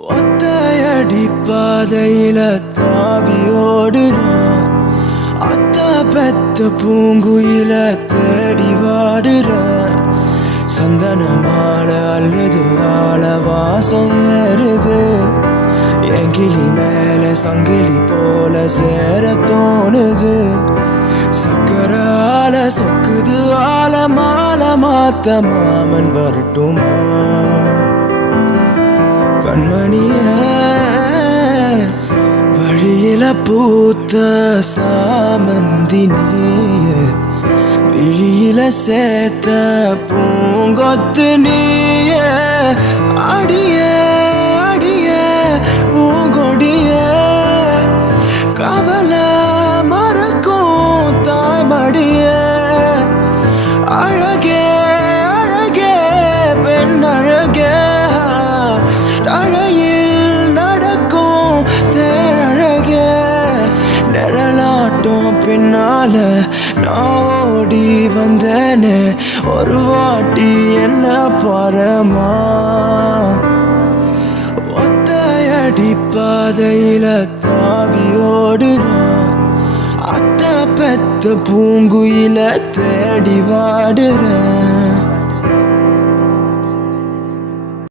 ஒத்தையடி பாதையில தாவி ஓடுறேன் அத்த பெத்த பூங்குயில தேடி வாடுறான். சந்தன மாலை அள்ளுது ஆள வாசம் ஏறுது. என் கிளி மேல சங்கிலி போல சேர தோணுது. சக்கரால சொக்குது ஆல மாலை மாத்த மாமன் வரட்டுமா? கண்மணிய வழியில பூத்த சாமந்தி நீய விழியில சேர்த்த பூங்கொத்து நீ. பின்னால நான் ஓடி வந்தேனே. ஒரு வாட்டி என்ன பாரமா? ஒத்தையடி பாதையில தாவி ஓடுறான் அத்த பெத்த பூங்குயில தேடி வாடுறேன்